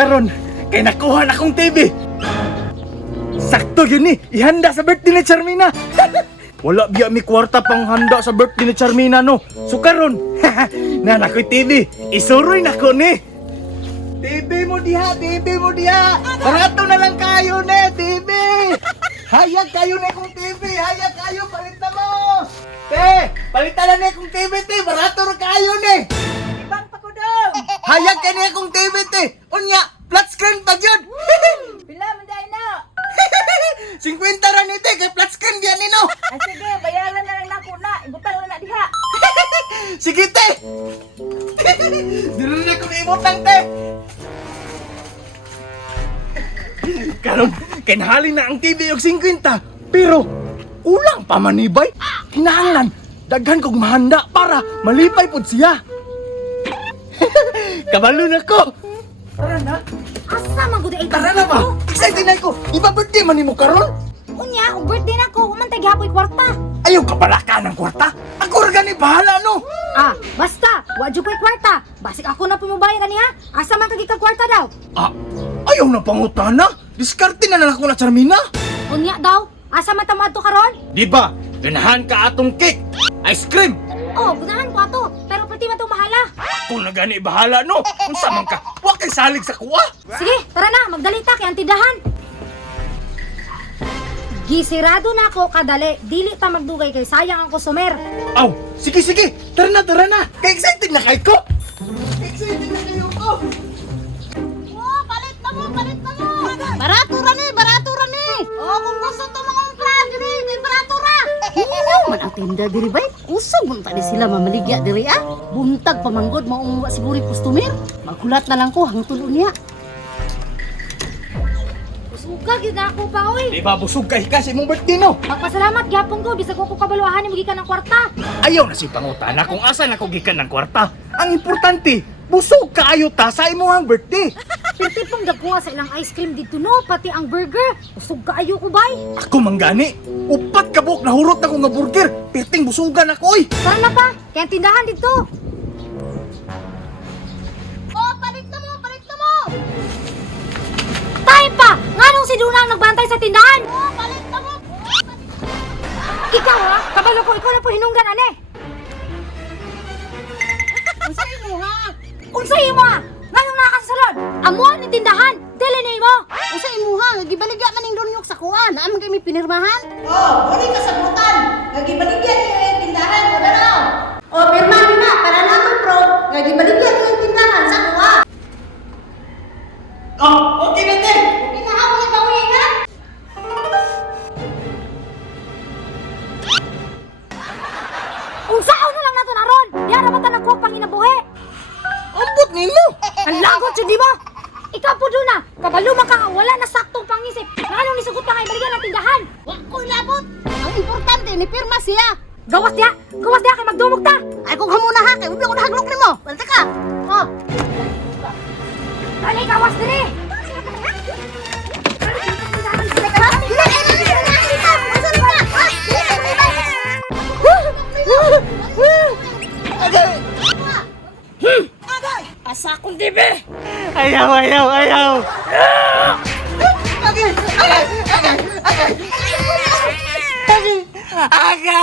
karon kay nakuha na kong TV. Sakto yun ni, ihanda sa birthday ni Charmina. Wala biya mi kwarta pang handa sa birthday ni Charmina no. So karon, na ko'y TV, isuroy na ko ni. TV mo diha, TV mo diha. Barato na lang kayo ne, TV. Hayag kayo na kong TV, hayag kayo, palit na mo. Te, palitan na na kong TV, te, barato na kayo ne. Ibang pa ko daw. Hayag ka na kong TV, te. Unya, flat screen pa yun. Pila man dahil na. 50 ra ni te, kay flat screen biya ni no. Sige, bayaran na lang nako na. Ibutang lang na diha. Sige, te. Dilo na kong ibutang, te. Karon, kinahali na ang TV og 50. Pero, kulang pa manibay. Kinahanglan, daghan kong mahanda para malipay pod siya. Kabalo na ko. Tara na. Asa man gud ay Tara na ba? Excited na ko. Iba birthday man nimo karon? Unya, og birthday na ko, umantay gihapoy kwarta. Ayaw ka pala ka ng kwarta. Ako ra gani bahala no. Ah, basta, wa jud ko'y kwarta. Basig ako na pumubayad ani ha. Asa man kag kwarta daw? Ah, ayaw na pangutana. Diskarte na lang ako na Charmina. Unya daw, asa man tamad to karon? Di ba? Ganahan ka atong cake. Ice cream. Oh, gunahan ko ato, pero pati man to mahala. Ako na gani bahala no. Unsa man ka? Wa kay salig sa kuwa. Sige, tara na, magdalita kay ang tindahan. Gisirado na ako kadali, dili ta magdugay kay sayang ang customer. Aw, sige sige. Tara na, tara na. Kay excited na kay ko. Excited na kayo ko. Oh, palit na mo. Barato ra ni. Oh, kung gusto to mga umplan, diri, kay barato ra. Man ang tinda diri bay, usog man tadi sila mamaligya diri ah. Buntag pamanggod maong wa siguro customer. Magkulat na lang ko hangtod unya. Suga gyud ako pa oy. Di ba busog kay kasi mong birthday no? Magpasalamat gyapon ko bisag ko kabaluahan ni gikan ng kwarta. Ayaw na si pangutana kung asa na ko gikan ng kwarta. Ang importante, busog kaayo ta sa imong birthday. Pirti pong dagkuha sa ilang ice cream dito no, pati ang burger. Usog kaayo ko bay. Ako manggani. Upat ka buok nahurot na ko nga burger. Pirting busugan ako oy. Tara na pa, kaya ang tindahan dito. Oh, palit na mo. Time pa! Nganong si Duna ang nagbantay sa tindahan? Oh, palit na mo. Ikaw ha? Kabalo ko, ikaw na po hinunggan, ane. Unsay mo ha? Unsay mo ha? Nganong nakasalod? Amuan ni tindahan, dili ni mo. Unsay mo ha? Gibaligya man ning dunyok sa kuan, naa man kay mi pinirmahan. Oh, muli ka sa butan. Nagibaligyan niyo yung tindahan. O gano'n? Oh, pirma na. Para naman pro. Nagibaligyan niyo yung tindahan sa kuha. Oh, okay na te. Inahaw niya bawi ha? Unsaon na lang nato naron. Yara ba ta nagkuha pang inabuhi? Ambot nimo. Ang lagot siya, di ba? Ikaw po doon na. Kabalo man ka nga, wala na saktong pangisip. Nganong nisugot pa nga ibaligyan ng tindahan? Wa ko'y labot. Ang importante ni pirma siya. Gawas diya kay magdumog ta. Ay kung hamuna ha, kay ubi ko nahaglok nimo. Balta ka. Oh. Dali, gawas dali. Asa akong dibe? Ayaw. Aga!